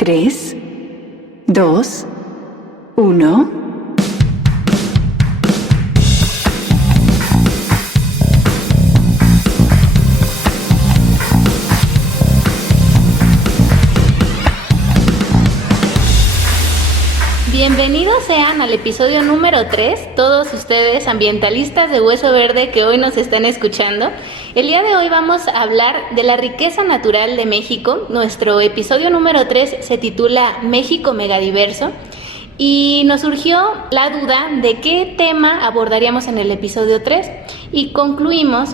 3, 2, 1. Bienvenidos sean al episodio número 3, todos ustedes ambientalistas de Hueso Verde que hoy nos están escuchando. El día de hoy vamos a hablar de la riqueza natural de México. Nuestro episodio número 3 se titula México Megadiverso y nos surgió la duda de qué tema abordaríamos en el episodio 3 y concluimos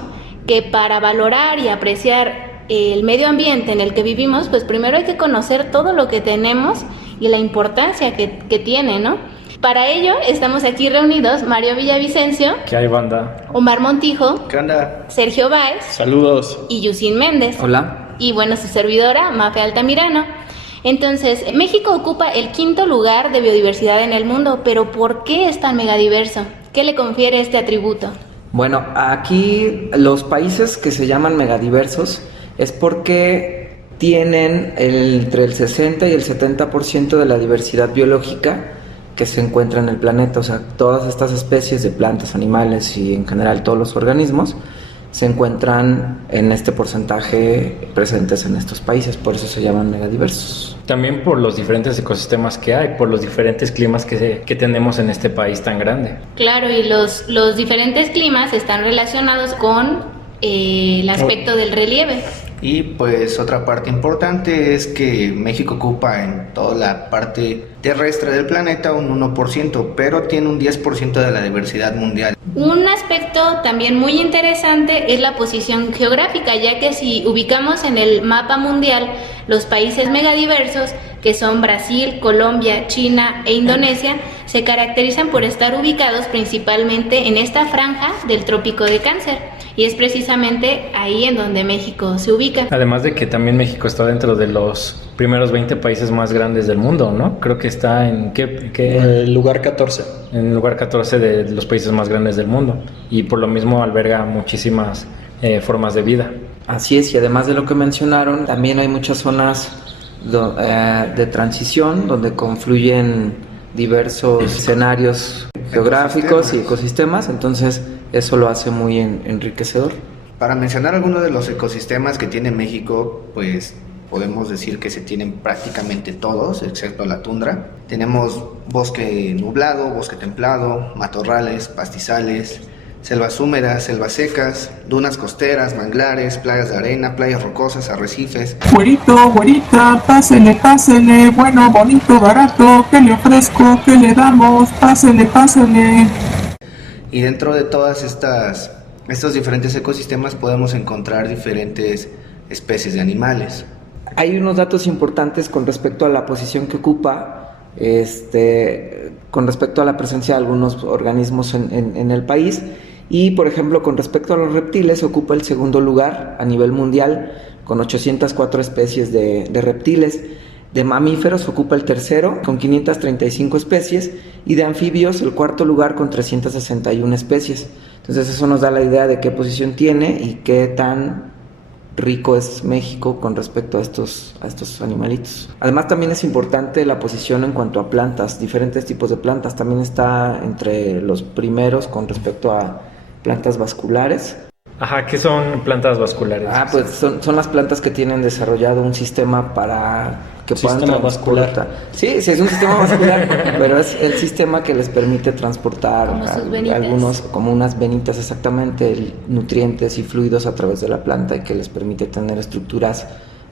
que para valorar y apreciar el medio ambiente en el que vivimos, pues primero hay que conocer todo lo que tenemos y la importancia que tiene, ¿no? Para ello estamos aquí reunidos Mario Villavicencio. ¿Qué hay, banda? Omar Montijo. ¿Qué onda? Sergio Báez. Saludos. Y Yusin Méndez. Hola. Y bueno, su servidora, Mafe Altamirano. Entonces, México ocupa el 5º lugar de biodiversidad en el mundo, pero ¿por qué es tan megadiverso? ¿Qué le confiere este atributo? Bueno, aquí los países que se llaman megadiversos es porque tienen entre el 60 y el 70% de la diversidad biológica que se encuentra en el planeta. O sea, todas estas especies de plantas, animales y en general todos los organismos se encuentran en este porcentaje presentes en estos países, por eso se llaman megadiversos. También por los diferentes ecosistemas que hay, por los diferentes climas que tenemos en este país tan grande. Claro, y los diferentes climas están relacionados con el aspecto del relieve. Y pues otra parte importante es que México ocupa en toda la parte terrestre del planeta un 1%, pero tiene un 10% de la diversidad mundial. Un aspecto también muy interesante es la posición geográfica, ya que si ubicamos en el mapa mundial los países megadiversos, que son Brasil, Colombia, China e Indonesia, se caracterizan por estar ubicados principalmente en esta franja del Trópico de Cáncer. Y es precisamente ahí en donde México se ubica. Además de que también México está dentro de los primeros 20 países más grandes del mundo, ¿no? Creo que está en el lugar 14. En el lugar 14 de los países más grandes del mundo. Y por lo mismo alberga muchísimas formas de vida. Así es, y además de lo que mencionaron, también hay muchas zonas de transición donde confluyen diversos escenarios geográficos y ecosistemas, entonces eso lo hace muy enriquecedor. Para mencionar algunos de los ecosistemas que tiene México, pues podemos decir que se tienen prácticamente todos, excepto la tundra. Tenemos bosque nublado, bosque templado, matorrales, pastizales, selvas húmedas, selvas secas, dunas costeras, manglares, playas de arena, playas rocosas, arrecifes. Güerito, güerita, pásele, pásele, bueno, bonito, barato, ¿qué le ofrezco? ¿Qué le damos? Pásele, pásele. Y dentro de todas estos diferentes ecosistemas podemos encontrar diferentes especies de animales. Hay unos datos importantes con respecto a la posición que ocupa, con respecto a la presencia de algunos organismos en el país. Y, por ejemplo, con respecto a los reptiles, ocupa el 2º lugar a nivel mundial, con 804 especies de reptiles. De mamíferos ocupa el 3º, con 535 especies, y de anfibios el 4º lugar, con 361 especies. Entonces eso nos da la idea de qué posición tiene y qué tan rico es México con respecto a estos animalitos. Además también es importante la posición en cuanto a plantas, diferentes tipos de plantas. También está entre los primeros con respecto a plantas vasculares. Ajá, ¿qué son plantas vasculares? Pues son las plantas que tienen desarrollado un sistema para que puedan transportar. Vascular. Sí, es un sistema vascular, pero es el sistema que les permite transportar algunos, como unas venitas exactamente, nutrientes y fluidos a través de la planta y que les permite tener estructuras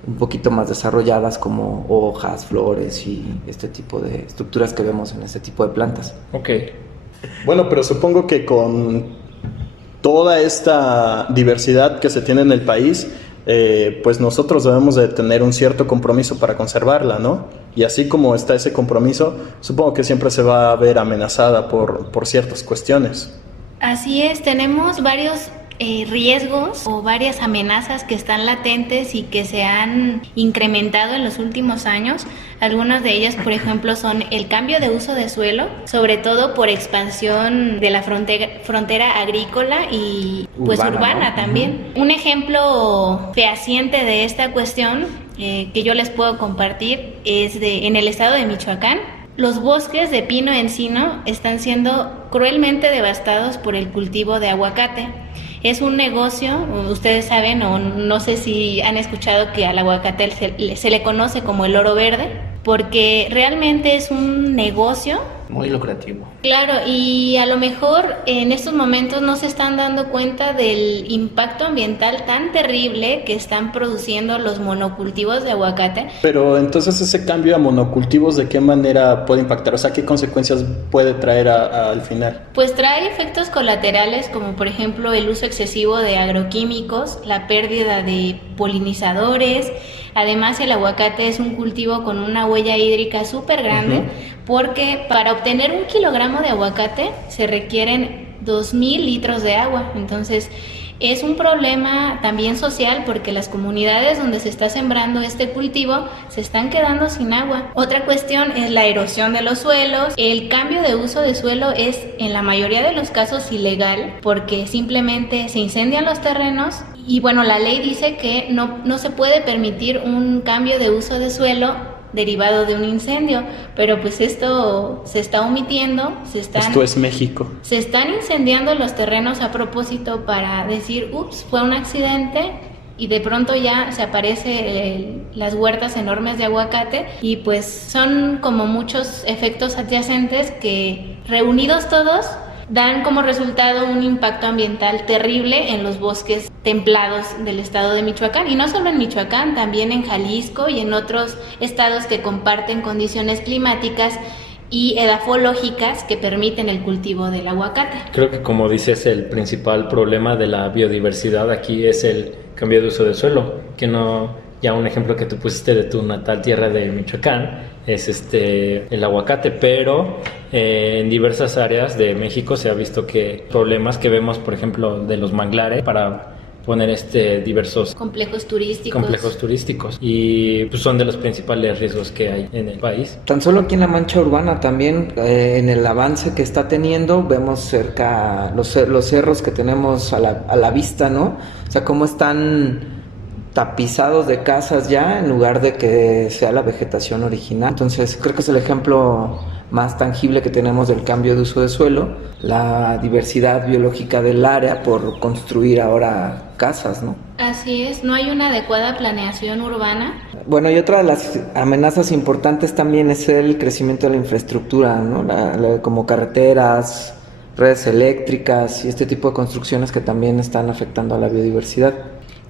un poquito más desarrolladas como hojas, flores y este tipo de estructuras que vemos en este tipo de plantas. Ok. Bueno, pero supongo que con toda esta diversidad que se tiene en el país, pues nosotros debemos de tener un cierto compromiso para conservarla, ¿no? Y así como está ese compromiso, supongo que siempre se va a ver amenazada por ciertas cuestiones. Así es, tenemos varios riesgos o varias amenazas que están latentes y que se han incrementado en los últimos años. Algunas de ellas, por ejemplo, son el cambio de uso de suelo, sobre todo por expansión de la frontera agrícola y pues urbana también. Un ejemplo fehaciente de esta cuestión que yo les puedo compartir es en el estado de Michoacán. Los bosques de pino-encino están siendo cruelmente devastados por el cultivo de aguacate. Es un negocio, ustedes saben, o no sé si han escuchado que al aguacate se le conoce como el oro verde, porque realmente es un negocio Muy lucrativo. claro, y a lo mejor en estos momentos no se están dando cuenta del impacto ambiental tan terrible que están produciendo los monocultivos de aguacate. Pero entonces ese cambio a monocultivos, ¿de qué manera puede impactar? O sea, ¿qué consecuencias puede traer al final? Pues trae efectos colaterales como por ejemplo el uso excesivo de agroquímicos, la pérdida de polinizadores. Además, el aguacate es un cultivo con una huella hídrica súper grande, porque para obtener 1 kilogramo de aguacate se requieren 2,000 litros de agua. Entonces, es un problema también social porque las comunidades donde se está sembrando este cultivo se están quedando sin agua. Otra cuestión es la erosión de los suelos. El cambio de uso de suelo es en la mayoría de los casos ilegal porque simplemente se incendian los terrenos y bueno, la ley dice que no se puede permitir un cambio de uso de suelo derivado de un incendio, pero pues esto se está omitiendo, Esto es México. se están incendiando los terrenos a propósito para decir, ups, fue un accidente y de pronto ya se aparecen las huertas enormes de aguacate y pues son como muchos efectos adyacentes que reunidos todos dan como resultado un impacto ambiental terrible en los bosques templados del estado de Michoacán. Y no solo en Michoacán, también en Jalisco y en otros estados que comparten condiciones climáticas y edafológicas que permiten el cultivo del aguacate. Creo que como dices, el principal problema de la biodiversidad aquí es el cambio de uso de suelo, que no, ya un ejemplo que tú pusiste de tu natal tierra de Michoacán es el aguacate, pero en diversas áreas de México se ha visto que problemas que vemos, por ejemplo, de los manglares para poner diversos Complejos turísticos. Y pues, son de los principales riesgos que hay en el país. Tan solo aquí en la mancha urbana también, en el avance que está teniendo, vemos cerca los cerros que tenemos a la vista, ¿no? O sea, cómo están tapizados de casas ya en lugar de que sea la vegetación original. Entonces creo que es el ejemplo más tangible que tenemos del cambio de uso de suelo, la diversidad biológica del área por construir ahora casas, ¿no? Así es, no hay una adecuada planeación urbana. Bueno, y otra de las amenazas importantes también es el crecimiento de la infraestructura, ¿no? Como carreteras, redes eléctricas y este tipo de construcciones que también están afectando a la biodiversidad.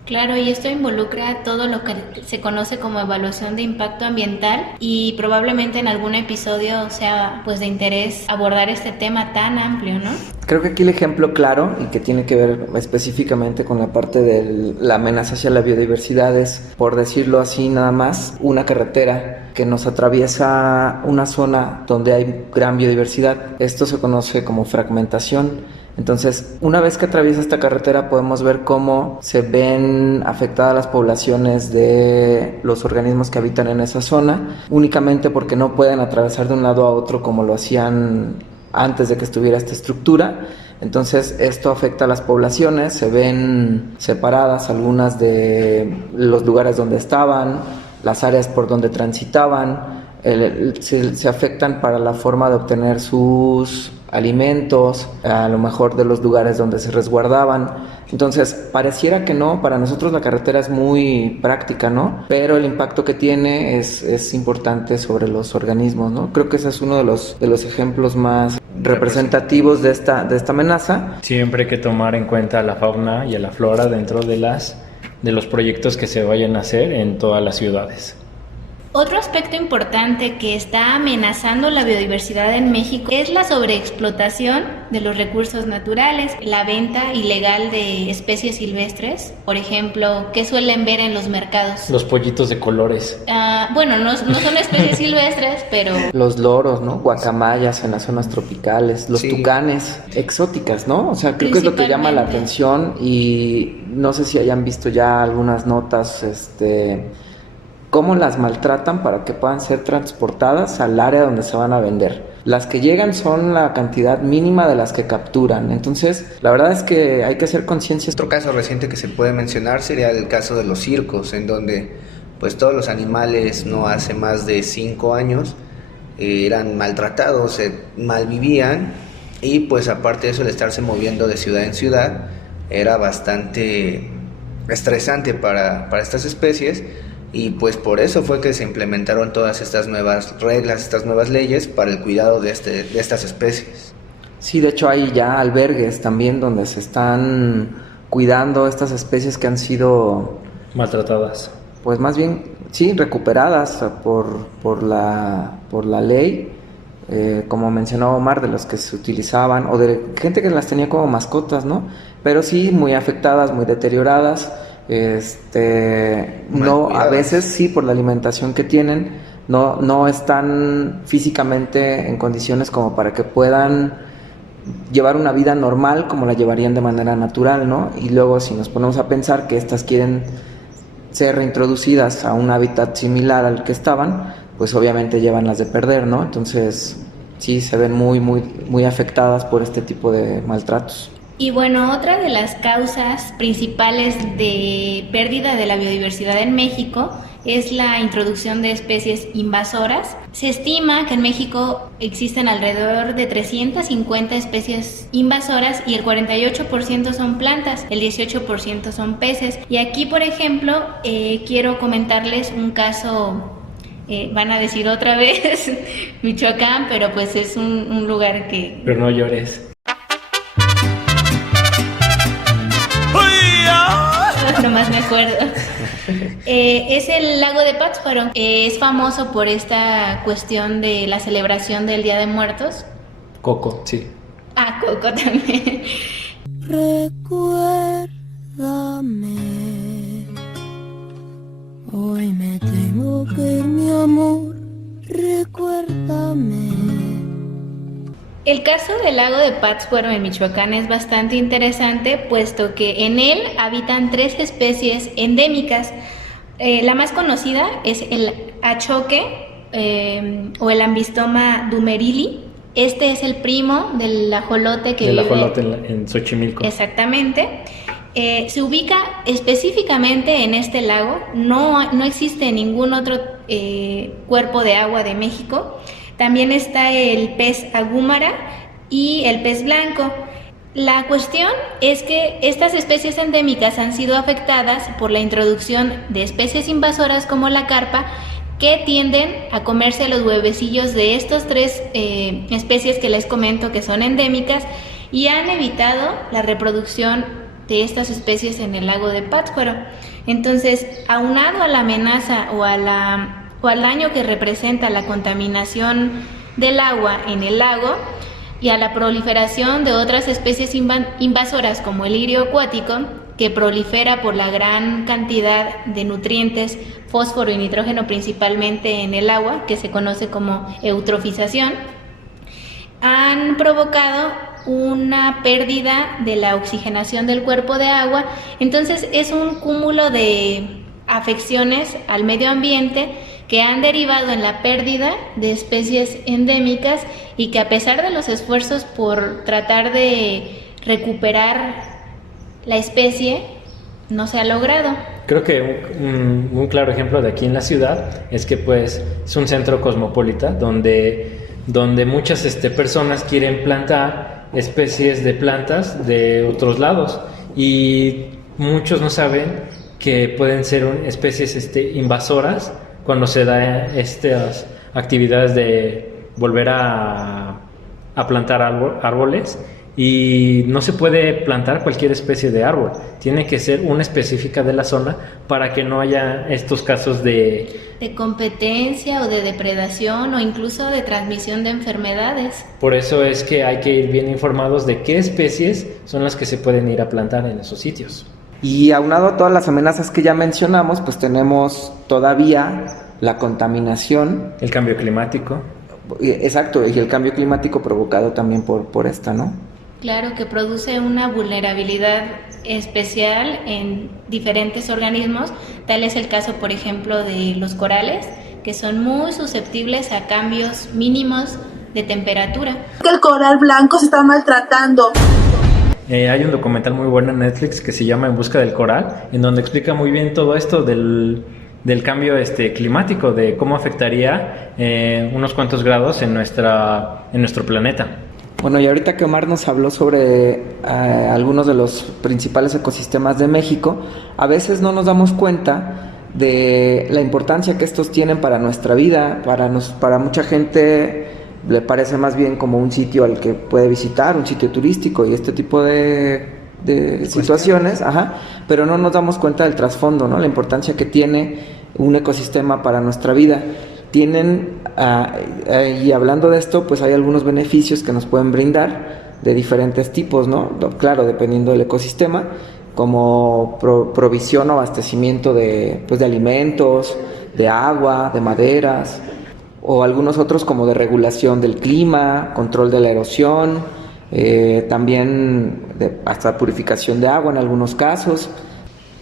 Claro, y esto involucra todo lo que se conoce como evaluación de impacto ambiental y probablemente en algún episodio sea pues de interés abordar este tema tan amplio, ¿no? Creo que aquí el ejemplo claro y que tiene que ver específicamente con la parte de la amenaza hacia la biodiversidad es, por decirlo así nada más, una carretera que nos atraviesa una zona donde hay gran biodiversidad. Esto se conoce como fragmentación. Entonces, una vez que atraviesa esta carretera podemos ver cómo se ven afectadas las poblaciones de los organismos que habitan en esa zona, únicamente porque no pueden atravesar de un lado a otro como lo hacían antes de que estuviera esta estructura. Entonces esto afecta a las poblaciones, se ven separadas algunas de los lugares donde estaban, las áreas por donde transitaban, se afectan para la forma de obtener sus alimentos, a lo mejor de los lugares donde se resguardaban. Entonces, pareciera que no, para nosotros la carretera es muy práctica, ¿no? Pero el impacto que tiene es importante sobre los organismos, ¿no? Creo que ese es uno de los ejemplos más representativos de esta amenaza. Siempre hay que tomar en cuenta la fauna y a la flora dentro de los proyectos que se vayan a hacer en todas las ciudades. Otro aspecto importante que está amenazando la biodiversidad en México es la sobreexplotación de los recursos naturales, la venta ilegal de especies silvestres, por ejemplo, ¿qué suelen ver en los mercados? Los pollitos de colores. Bueno, no son especies silvestres, pero... Los loros, ¿no? Guacamayas en las zonas tropicales, los Sí. tucanes, exóticas, ¿no? O sea, creo que es lo que llama la atención y no sé si hayan visto ya algunas notas, cómo las maltratan para que puedan ser transportadas al área donde se van a vender. Las que llegan son la cantidad mínima de las que capturan. Entonces, la verdad es que hay que hacer conciencia. Otro caso reciente que se puede mencionar sería el caso de los circos, en donde pues todos los animales no hace más de 5 años eran maltratados, malvivían, y pues aparte de eso el estarse moviendo de ciudad en ciudad era bastante estresante para estas especies, y pues por eso fue que se implementaron todas estas nuevas reglas, estas nuevas leyes para el cuidado de estas especies. Sí, de hecho hay ya albergues también donde se están cuidando estas especies que han sido, Maltratadas. pues más bien, sí, recuperadas por la ley, como mencionó Omar, de los que se utilizaban, o de gente que las tenía como mascotas, ¿no? Pero sí, muy afectadas, muy deterioradas, no, a veces sí, por la alimentación que tienen, no están físicamente en condiciones como para que puedan llevar una vida normal como la llevarían de manera natural, ¿no? Y luego si nos ponemos a pensar que estas quieren ser reintroducidas a un hábitat similar al que estaban, pues obviamente llevan las de perder, ¿no? Entonces sí se ven muy afectadas por este tipo de maltratos. Y bueno, otra de las causas principales de pérdida de la biodiversidad en México es la introducción de especies invasoras. Se estima que en México existen alrededor de 350 especies invasoras y el 48% son plantas, el 18% son peces. Y aquí, por ejemplo, quiero comentarles un caso, van a decir otra vez Michoacán, pero pues es un lugar que... Pero no llores. Nomás me acuerdo. Es el lago de Pátzcuaro. Es famoso por esta cuestión de la celebración del Día de Muertos. Coco, sí. Ah, Coco también. Recuérdame, hoy me tengo que ir, mi amor, recuérdame. El caso del lago de Pátzcuaro en Michoacán es bastante interesante, puesto que en él habitan 3 especies endémicas. La más conocida es el achoque o el Ambistoma dumerili. Este es el primo del ajolote que El vive ajolote en Xochimilco. Exactamente. Se ubica específicamente en este lago. No existe ningún otro cuerpo de agua de México. También está el pez agúmara y el pez blanco. La cuestión es que estas especies endémicas han sido afectadas por la introducción de especies invasoras como la carpa, que tienden a comerse los huevecillos de estas 3 especies que les comento que son endémicas, y han evitado la reproducción de estas especies en el lago de Pátzcuaro. Entonces, aunado a la amenaza o al daño que representa la contaminación del agua en el lago y a la proliferación de otras especies invasoras como el lirio acuático, que prolifera por la gran cantidad de nutrientes, fósforo y nitrógeno principalmente en el agua, que se conoce como eutrofización, han provocado una pérdida de la oxigenación del cuerpo de agua. Entonces es un cúmulo de afecciones al medio ambiente que han derivado en la pérdida de especies endémicas, y que a pesar de los esfuerzos por tratar de recuperar la especie, no se ha logrado. Creo que un claro ejemplo de aquí en la ciudad es que pues es un centro cosmopolita donde muchas personas quieren plantar especies de plantas de otros lados, y muchos no saben que pueden ser especies invasoras cuando se da estas actividades de volver a plantar árboles. Y no se puede plantar cualquier especie de árbol, tiene que ser una específica de la zona para que no haya estos casos de competencia o de depredación o incluso de transmisión de enfermedades. Por eso es que hay que ir bien informados de qué especies son las que se pueden ir a plantar en esos sitios. Y aunado a todas las amenazas que ya mencionamos, pues tenemos todavía la contaminación. El cambio climático. Exacto, y el cambio climático provocado también por esta, ¿no? Claro, que produce una vulnerabilidad especial en diferentes organismos. Tal es el caso, por ejemplo, de los corales, que son muy susceptibles a cambios mínimos de temperatura. El coral blanco se está maltratando. Hay un documental muy bueno en Netflix que se llama En busca del coral, en donde explica muy bien todo esto del del cambio climático, de cómo afectaría unos cuantos grados en nuestro planeta. Bueno, y ahorita que Omar nos habló sobre algunos de los principales ecosistemas de México, a veces no nos damos cuenta de la importancia que estos tienen para nuestra vida. Para mucha gente le parece más bien como un sitio al que puede visitar, un sitio turístico y este tipo de situaciones, pero no nos damos cuenta del trasfondo, ¿no? La importancia que tiene un ecosistema para nuestra vida. Tienen, y hablando de esto, pues hay algunos beneficios que nos pueden brindar de diferentes tipos, ¿no? Claro, dependiendo del ecosistema, como provisión o abastecimiento de alimentos, de agua, de maderas, o algunos otros como de regulación del clima, control de la erosión, también hasta purificación de agua en algunos casos.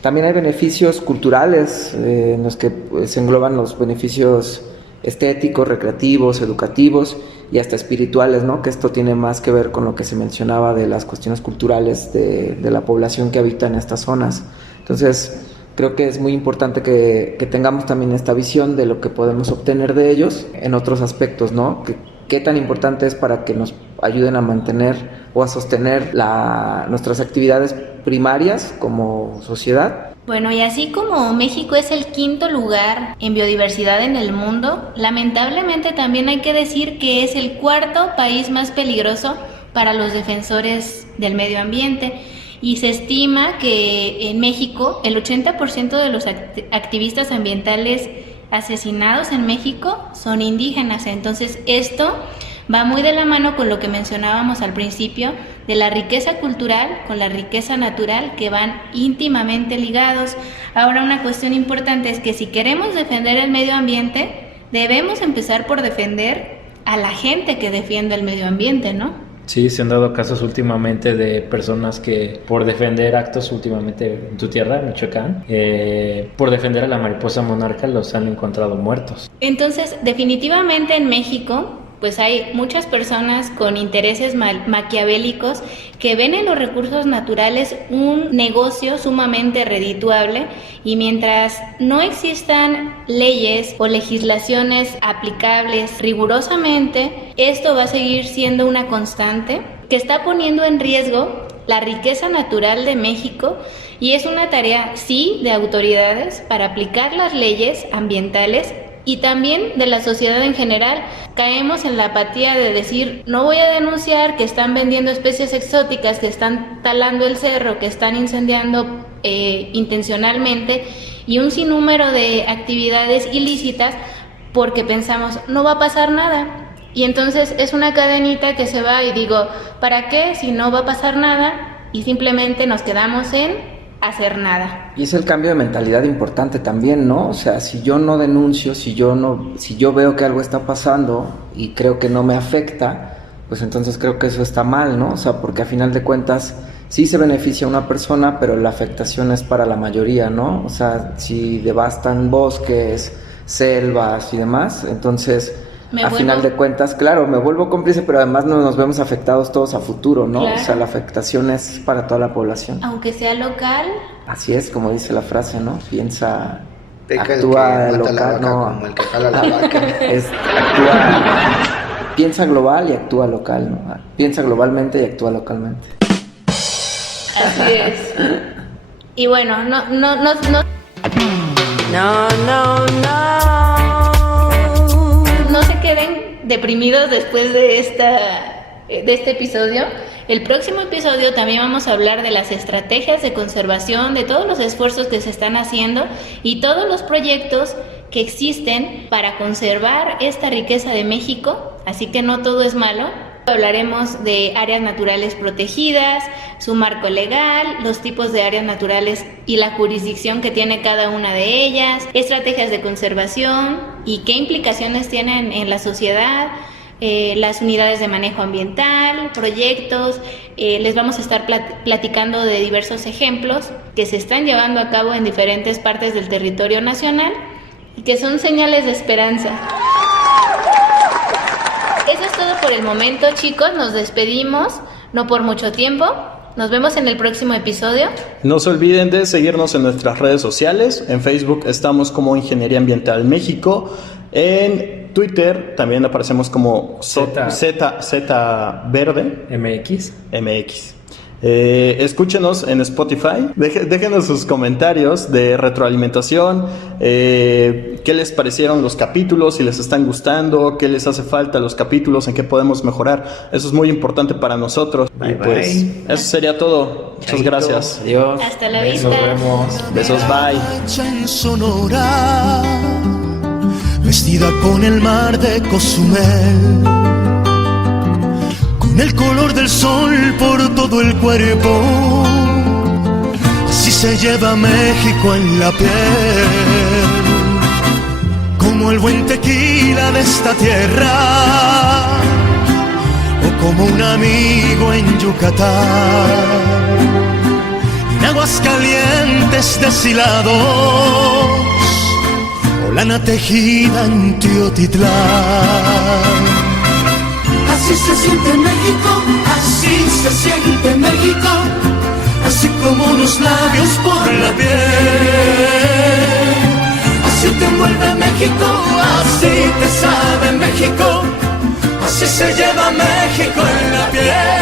También hay beneficios culturales en los que se engloban los beneficios estéticos, recreativos, educativos y hasta espirituales, ¿no? Que esto tiene más que ver con lo que se mencionaba de las cuestiones culturales de la población que habita en estas zonas. Entonces, creo que es muy importante que tengamos también esta visión de lo que podemos obtener de ellos en otros aspectos, ¿no? Qué tan importante es para que nos ayuden a mantener o a sostener nuestras actividades primarias como sociedad. Bueno, y así como México es el 5º lugar en biodiversidad en el mundo, lamentablemente también hay que decir que es el 4º país más peligroso para los defensores del medio ambiente. Y se estima que en México el 80% de los activistas ambientales asesinados en México son indígenas. Entonces esto va muy de la mano con lo que mencionábamos al principio de la riqueza cultural con la riqueza natural, que van íntimamente ligados. Ahora, una cuestión importante es que si queremos defender el medio ambiente, debemos empezar por defender a la gente que defiende el medio ambiente, ¿no? Sí, se han dado casos últimamente de personas que por defender actos últimamente en tu tierra, Michoacán, por defender a la mariposa monarca los han encontrado muertos. Entonces, definitivamente en México pues hay muchas personas con intereses maquiavélicos que ven en los recursos naturales un negocio sumamente redituable, y mientras no existan leyes o legislaciones aplicables rigurosamente, esto va a seguir siendo una constante que está poniendo en riesgo la riqueza natural de México, y es una tarea, sí, de autoridades para aplicar las leyes ambientales y también de la sociedad en general. Caemos en la apatía de decir, no voy a denunciar que están vendiendo especies exóticas, que están talando el cerro, que están incendiando intencionalmente, y un sinnúmero de actividades ilícitas, porque pensamos, no va a pasar nada. Y entonces es una cadenita que se va, y digo, ¿para qué si no va a pasar nada? Y simplemente nos quedamos en hacer nada. Y es el cambio de mentalidad importante también, ¿no? O sea, si yo no denuncio, si yo veo que algo está pasando y creo que no me afecta, pues entonces creo que eso está mal, ¿no? O sea, porque a final de cuentas sí se beneficia a una persona, pero la afectación es para la mayoría, ¿no? O sea, si devastan bosques, selvas y demás, entonces final de cuentas, claro, me vuelvo cómplice, pero además nos vemos afectados todos a futuro, ¿no? Claro. O sea, la afectación es para toda la población. Aunque sea local. Así es, como dice la frase, ¿no? Peca actúa el que mata local, la vaca, no. como el que jala la vaca. Piensa global y actúa local, ¿no? Piensa globalmente y actúa localmente. Así es. Y bueno, no. No se queden deprimidos después de este episodio. El próximo episodio también vamos a hablar de las estrategias de conservación, de todos los esfuerzos que se están haciendo y todos los proyectos que existen para conservar esta riqueza de México, así que no todo es malo. Hablaremos de áreas naturales protegidas, su marco legal, los tipos de áreas naturales y la jurisdicción que tiene cada una de ellas, estrategias de conservación y qué implicaciones tienen en la sociedad, las unidades de manejo ambiental, proyectos. Les vamos a estar platicando de diversos ejemplos que se están llevando a cabo en diferentes partes del territorio nacional y que son señales de esperanza. Eso es todo por el momento, chicos. Nos despedimos, no por mucho tiempo. Nos vemos en el próximo episodio. No se olviden de seguirnos en nuestras redes sociales. En Facebook estamos como Ingeniería Ambiental México. En Twitter también aparecemos como Z Verde MX. Escúchenos en Spotify, déjenos sus comentarios de retroalimentación, qué les parecieron los capítulos, si les están gustando, qué les hace falta los capítulos, en qué podemos mejorar. Eso es muy importante para nosotros. Bye, Pues bye. eso sería todo. Muchas gracias. Adiós. Hasta la Nos vista. vemos. Besos, bye. En Sonora, vestida con el mar de Cozumel, con el color del sol por todo el cuerpo, así se lleva México en la piel, como el buen tequila de esta tierra, o como un amigo en Yucatán, en Aguascalientes deshilados, o lana tejida en Teotitlán. Así se siente México, así se siente México, así como unos labios por la piel. Así te envuelve México, así te sabe México, así se lleva México en la piel.